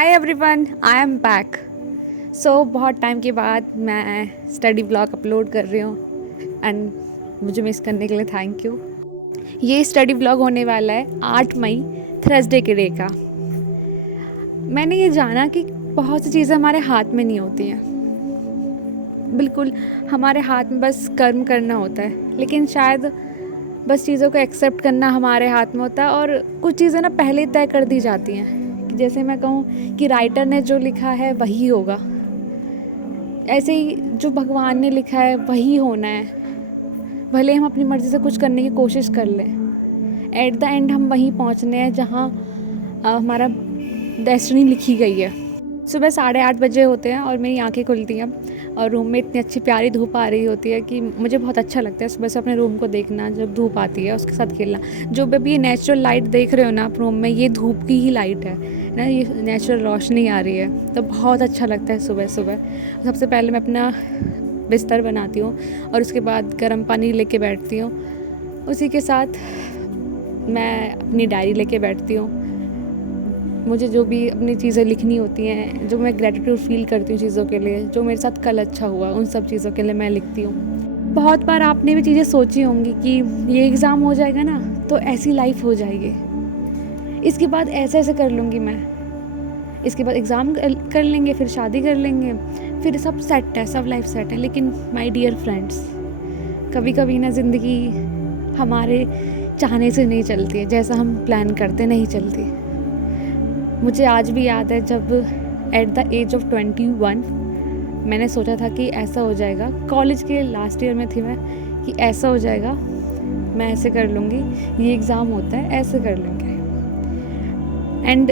Hi everyone, I am back. बहुत time के बाद मैं स्टडी ब्लॉग अपलोड कर रही हूँ एंड मुझे मिस करने के लिए थैंक यू। ये स्टडी ब्लॉग होने वाला है 8 मई थर्सडे के डे का। मैंने ये जाना कि बहुत सी चीज़ें हमारे हाथ में नहीं होती हैं। बिल्कुल हमारे हाथ में बस कर्म करना होता है, लेकिन शायद बस चीज़ों को एक्सेप्ट करना हमारे हाथ में होता है। और कुछ चीज़ें ना पहले तय कर दी जाती हैं। जैसे मैं कहूँ कि राइटर ने जो लिखा है वही होगा, ऐसे ही जो भगवान ने लिखा है वही होना है। भले हम अपनी मर्ज़ी से कुछ करने की कोशिश कर लें, एट द एंड हम वहीं पहुँचने हैं जहाँ हमारा डेस्टिनी लिखी गई है। सुबह 8:30 बजे होते हैं और मेरी आंखें खुलती हैं और रूम में इतनी अच्छी प्यारी धूप आ रही होती है कि मुझे बहुत अच्छा लगता है सुबह से अपने रूम को देखना, जब धूप आती है उसके साथ खेलना। जो भी ये नेचुरल लाइट देख रहे हो ना आप रूम में, ये धूप की ही लाइट है ना, ये नेचुरल रोशनी आ रही है, तो बहुत अच्छा लगता है सुबह सुबह। सबसे पहले मैं अपना बिस्तर बनाती हूँ और उसके बाद गर्म पानी लेके बैठती हूँ। उसी के साथ मैं अपनी डायरी लेके बैठती हूँ। मुझे जो भी अपनी चीज़ें लिखनी होती हैं, जो मैं ग्रेटिट्यूड फील करती हूँ चीज़ों के लिए, जो मेरे साथ कल अच्छा हुआ, उन सब चीज़ों के लिए मैं लिखती हूँ। बहुत बार आपने भी चीज़ें सोची होंगी कि ये एग्ज़ाम हो जाएगा ना तो ऐसी लाइफ हो जाएगी, इसके बाद ऐसे ऐसे कर लूँगी मैं, इसके बाद एग्ज़ाम कर लेंगे, फिर शादी कर लेंगे, फिर सब सेट है, सब लाइफ सेट है। लेकिन माय डियर फ्रेंड्स, कभी कभी ना ज़िंदगी हमारे चाहने से नहीं चलती है, जैसा हम प्लान करते नहीं चलती। मुझे आज भी याद है जब एट द एज ऑफ 21 मैंने सोचा था कि ऐसा हो जाएगा। कॉलेज के लास्ट ईयर में थी मैं, कि ऐसा हो जाएगा, मैं ऐसे कर लूँगी, ये एग्ज़ाम होता है ऐसे कर लेंगे। एंड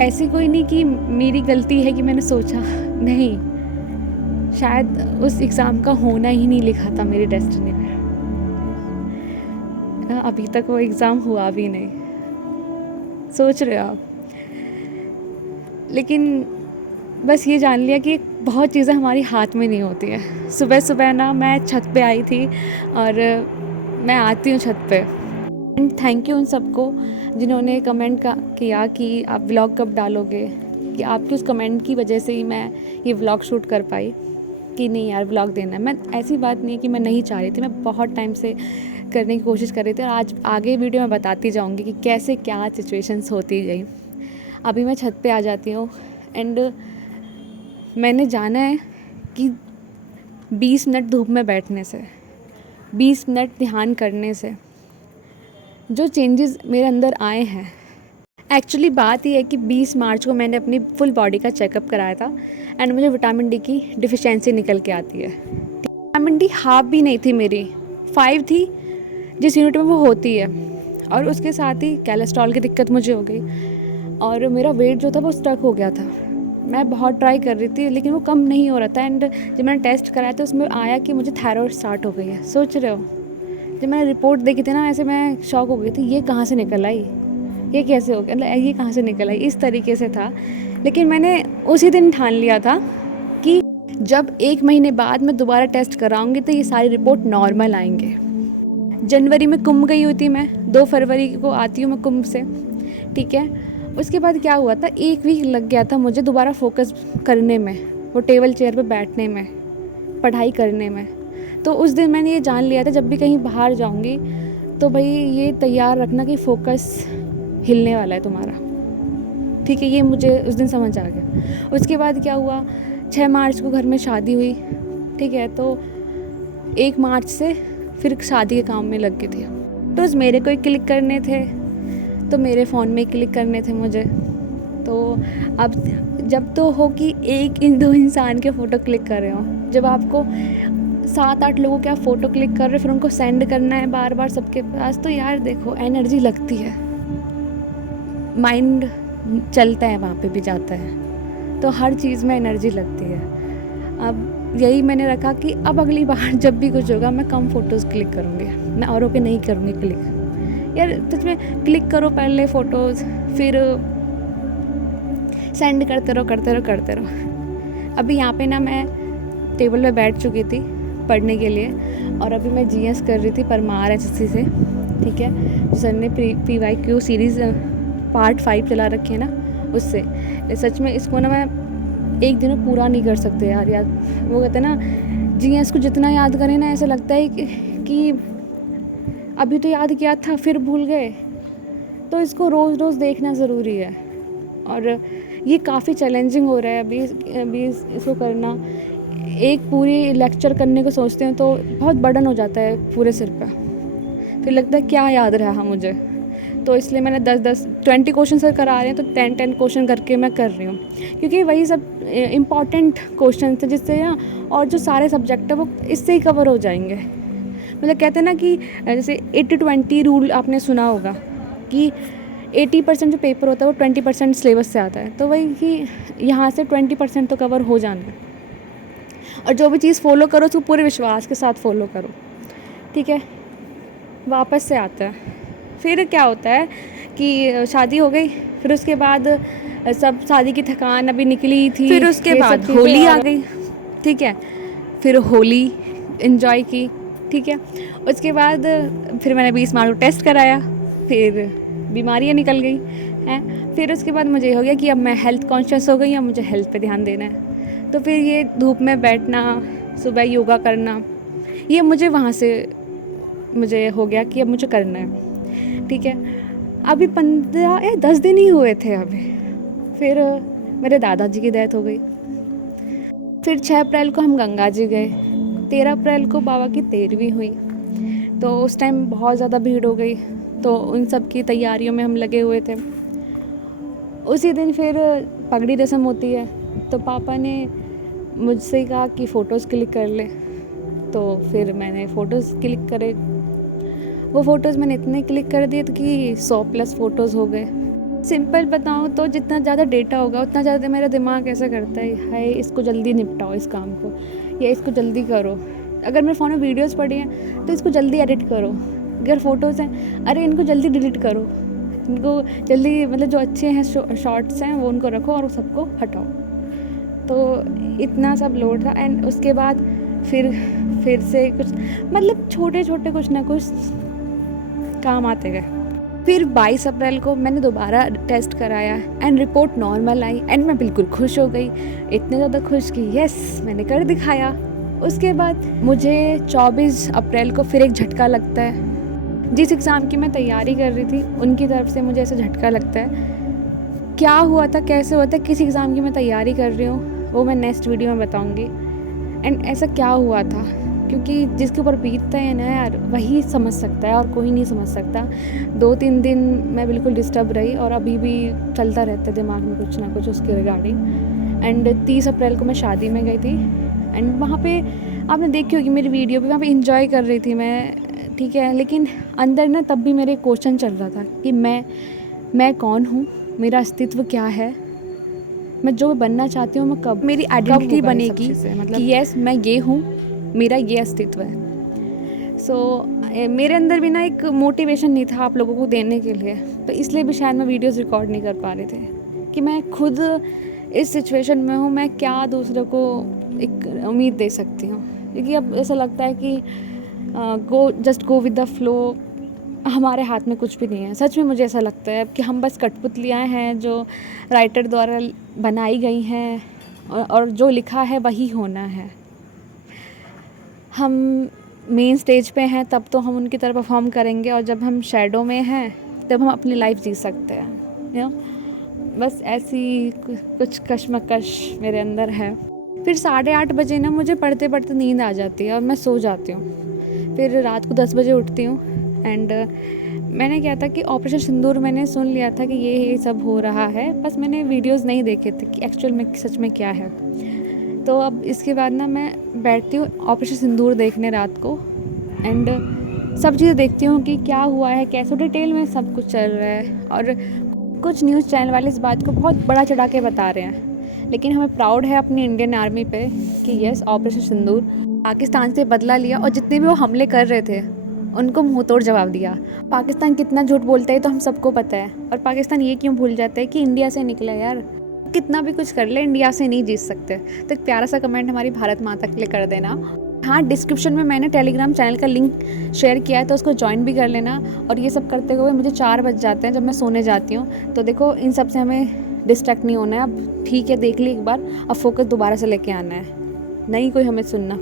ऐसी कोई नहीं कि मेरी गलती है कि मैंने सोचा, नहीं, शायद उस एग्ज़ाम का होना ही नहीं लिखा था मेरी डेस्टिनी में। अभी तक वो एग्ज़ाम हुआ भी नहीं, सोच रहे हो आप। लेकिन बस ये जान लिया कि बहुत चीज़ें हमारी हाथ में नहीं होती हैं। सुबह सुबह ना मैं छत पे आई थी और मैं आती हूँ छत पे। एंड थैंक यू उन सबको जिन्होंने कमेंट किया कि आप व्लॉग कब डालोगे, कि आपके उस कमेंट की वजह से ही मैं ये व्लॉग शूट कर पाई कि नहीं यार व्लॉग देना है। मैं ऐसी बात नहीं है कि मैं नहीं चाह रही थी, मैं बहुत टाइम से करने की कोशिश कर रही थी और आज आगे वीडियो में बताती जाऊँगी कि कैसे क्या सिचुएशंस होती गई। अभी मैं छत पे आ जाती हूँ एंड मैंने जाना है कि 20 मिनट धूप में बैठने से, 20 मिनट ध्यान करने से जो चेंजेस मेरे अंदर आए हैं। एक्चुअली बात ये है कि 20 मार्च को मैंने अपनी फुल बॉडी का चेकअप कराया था एंड मुझे विटामिन डी की डिफिशियंसी निकल के आती है। विटामिन डी हाफ भी नहीं थी मेरी, 5 थी जिस यूनिट में वो होती है। और उसके साथ ही कोलेस्ट्रॉल की दिक्कत मुझे हो गई और मेरा वेट जो था वो स्टक हो गया था। मैं बहुत ट्राई कर रही थी लेकिन वो कम नहीं हो रहा था। एंड जब मैंने टेस्ट कराया तो उसमें आया कि मुझे थायराइड स्टार्ट हो गई है। सोच रहे हो, जब मैंने रिपोर्ट देखी थी ना, ऐसे मैं शॉक हो गई थी, ये कहाँ से निकल आई, ये कैसे हो गया, मतलब ये कहाँ से निकल आई, इस तरीके से था। लेकिन मैंने उसी दिन ठान लिया था कि जब 1 महीने बाद मैं दोबारा टेस्ट कराऊंगी तो ये सारी रिपोर्ट नॉर्मल आएंगे। जनवरी में कुंभ गई हुई थी मैं, 2 फरवरी को आती हूँ मैं कुंभ से, ठीक है। उसके बाद क्या हुआ था, 1 वीक लग गया था मुझे दोबारा फोकस करने में, वो टेबल चेयर पे बैठने में, पढ़ाई करने में। तो उस दिन मैंने ये जान लिया था जब भी कहीं बाहर जाऊंगी तो भाई ये तैयार रखना कि फोकस हिलने वाला है तुम्हारा, ठीक है। ये मुझे उस दिन समझ आ गया। उसके बाद क्या हुआ, 6 मार्च को घर में शादी हुई, ठीक है। तो 1 मार्च से फिर शादी के काम में लग गई थी। तो मेरे को क्लिक करने थे तो मेरे फ़ोन में क्लिक करने थे मुझे। तो अब जब तो हो कि एक इन 2 इंसान के फ़ोटो क्लिक कर रहे हो, जब आपको 7-8 लोगों के आप फ़ोटो क्लिक कर रहे हो फिर उनको सेंड करना है बार बार सबके पास, तो यार देखो एनर्जी लगती है, माइंड चलता है, वहाँ पे भी जाता है, तो हर चीज़ में एनर्जी लगती है। अब यही मैंने रखा कि अब अगली बार जब भी कुछ होगा मैं कम फ़ोटोज़ क्लिक करूँगी, मैं औरों के नहीं करूँगी क्लिक। यार सच में क्लिक करो पहले फ़ोटोज़, फिर सेंड करते रहो। अभी यहाँ पे ना मैं टेबल पे बैठ चुकी थी पढ़ने के लिए और अभी मैं जीएस कर रही थी परमार एचएससी से, ठीक है। सर ने PYQ सीरीज़ पार्ट 5 चला रखी है ना, उससे। सच में इसको ना मैं एक दिन में पूरा नहीं कर सकते यार। वो कहते हैं ना, जी इसको जितना याद करें ना ऐसा लगता है कि अभी तो याद किया था फिर भूल गए। तो इसको रोज़ रोज़ देखना ज़रूरी है और ये काफ़ी चैलेंजिंग हो रहा है अभी इसको करना। एक पूरी लेक्चर करने को सोचते हैं तो बहुत बर्डन हो जाता है पूरे सिर पे, फिर लगता है क्या याद रहा मुझे। तो इसलिए मैंने 20 क्वेश्चन सर करा रहे हैं तो 10 क्वेश्चन करके मैं कर रही हूँ, क्योंकि वही सब इम्पॉर्टेंट क्वेश्चन थे जिससे ना, और जो सारे सब्जेक्ट है वो इससे ही कवर हो जाएंगे। मतलब कहते हैं ना कि जैसे 80-20 रूल आपने सुना होगा कि 80% जो पेपर होता है वो 20% सिलेबस से आता है। तो वही कि यहाँ से 20% तो कवर हो जाना है, और जो भी चीज़ फॉलो करो उसको पूरे विश्वास के साथ फॉलो करो, ठीक है। वापस से आता है, फिर क्या होता है कि शादी हो गई, फिर उसके बाद सब शादी की थकान अभी निकली थी, फिर उसके बाद होली आ गई, ठीक है। फिर होली एंजॉय की, ठीक है। उसके बाद फिर मैंने 20 मार्क टेस्ट कराया, फिर बीमारियाँ निकल गई हैं। फिर उसके बाद मुझे हो गया कि अब मैं हेल्थ कॉन्शियस हो गई, अब मुझे हेल्थ पे ध्यान देना है। तो फिर ये धूप में बैठना, सुबह योगा करना, ये मुझे वहाँ से मुझे हो गया कि अब मुझे करना है, ठीक है। अभी 15 या 10 दिन ही हुए थे अभी, फिर मेरे दादाजी की डेथ हो गई। फिर 6 अप्रैल को हम गंगा जी गए, 13 अप्रैल को बाबा की 13वीं हुई। तो उस टाइम बहुत ज़्यादा भीड़ हो गई, तो उन सब की तैयारियों में हम लगे हुए थे। उसी दिन फिर पगड़ी रस्म होती है, तो पापा ने मुझसे कहा कि फ़ोटोज़ क्लिक कर ले। तो फिर मैंने फ़ोटोज़ क्लिक करे, वो फ़ोटोज़ मैंने इतने क्लिक कर दिए कि 100+ फ़ोटोज़ हो गए। सिंपल बताऊँ तो जितना ज़्यादा डेटा होगा उतना ज़्यादा मेरा दिमाग ऐसा करता है, हाय इसको जल्दी निपटाओ इस काम को, या इसको जल्दी करो। अगर मेरे फ़ोन में वीडियोज़ पड़ी हैं तो इसको जल्दी एडिट करो, अगर फ़ोटोज़ हैं अरे इनको जल्दी डिलीट करो, इनको जल्दी मतलब जो अच्छे हैं शॉर्ट्स हैं वो उनको रखो और सबको हटाओ। तो इतना सब लोड था। एंड उसके बाद फिर से कुछ मतलब छोटे छोटे कुछ ना कुछ काम आते गए। फिर 22 अप्रैल को मैंने दोबारा टेस्ट कराया and report normal I and मैं बिल्कुल खुश हो गई, इतने ज़्यादा खुश कि यस मैंने कर दिखाया। उसके बाद मुझे 24 अप्रैल को फिर एक झटका लगता है। जिस एग्ज़ाम की मैं तैयारी कर रही थी उनकी तरफ से मुझे ऐसा झटका लगता है। क्या हुआ था, कैसे हुआ था, किस एग्ज़ाम की मैं तैयारी कर रही हूँ वो मैं नेक्स्ट वीडियो में बताऊँगी। एंड ऐसा क्या हुआ था, क्योंकि जिसके ऊपर बीतता है ना यार वही समझ सकता है और कोई नहीं समझ सकता। 2-3 दिन मैं बिल्कुल डिस्टर्ब रही और अभी भी चलता रहता है दिमाग में कुछ ना कुछ उसके रिगार्डिंग। एंड 30 अप्रैल को मैं शादी में गई थी एंड वहाँ पे आपने देखी होगी मेरी वीडियो पे, वहाँ पे इंजॉय कर रही थी मैं, ठीक है। लेकिन अंदर ना तब भी मेरे क्वेश्चन चल रहा था कि मैं कौन हूँ, मेरा अस्तित्व क्या है, मैं जो बनना चाहती हूँ मैं कब, मेरी आइडेंटिटी बनेगी मतलब कि यस मैं ये हूँ, मेरा ये अस्तित्व है। सो मेरे अंदर भी ना एक मोटिवेशन नहीं था आप लोगों को देने के लिए, तो इसलिए भी शायद मैं वीडियोस रिकॉर्ड नहीं कर पा रहे थे कि मैं खुद इस सिचुएशन में हूँ, मैं क्या दूसरों को एक उम्मीद दे सकती हूँ। क्योंकि अब ऐसा लगता है कि गो विद द फ्लो, हमारे हाथ में कुछ भी नहीं है। सच में मुझे ऐसा लगता है कि हम बस कठपुतलियाँ हैं जो राइटर द्वारा बनाई गई हैं और जो लिखा है वही होना है। हम मेन स्टेज पे हैं तब तो हम उनकी तरह परफॉर्म करेंगे, और जब हम शैडो में हैं तब हम अपनी लाइफ जी सकते हैं, यू नो। बस ऐसी कुछ कश्मकश मेरे अंदर है। फिर 8:30 बजे ना मुझे पढ़ते पढ़ते नींद आ जाती है और मैं सो जाती हूँ। फिर रात को 10 बजे उठती हूँ एंड मैंने क्या था कि ऑपरेशन सिंदूर मैंने सुन लिया था कि ये सब हो रहा है, बस मैंने वीडियोस नहीं देखे थे कि एक्चुअल में सच में क्या है। तो अब इसके बाद ना मैं बैठती हूँ ऑपरेशन सिंदूर देखने रात को एंड सब चीज़ें देखती हूँ कि क्या हुआ है, कैसे डिटेल में सब कुछ चल रहा है। और कुछ न्यूज़ चैनल वाले इस बात को बहुत बड़ा चढ़ा के बता रहे हैं, लेकिन हमें प्राउड है अपनी इंडियन आर्मी पे कि यस ऑपरेशन सिंदूर पाकिस्तान से बदला लिया और जितने भी वो हमले कर रहे थे उनको मुँह तोड़ जवाब दिया। पाकिस्तान कितना झूठ बोलता है तो हम सबको पता है, और पाकिस्तान ये क्यों भूल जाता है कि इंडिया से निकला यार, कितना भी कुछ कर ले इंडिया से नहीं जीत सकते। तो एक प्यारा सा कमेंट हमारी भारत माता के लिए कर देना। हाँ, डिस्क्रिप्शन में मैंने टेलीग्राम चैनल का लिंक शेयर किया है तो उसको ज्वाइन भी कर लेना। और ये सब करते हुए मुझे 4 बज जाते हैं जब मैं सोने जाती हूँ, तो देखो इन सब से हमें डिस्ट्रैक्ट नहीं होना है। अब ठीक है, देख ली एक बार, अब फोकस दोबारा से लेके आना है, नहीं कोई हमें सुनना।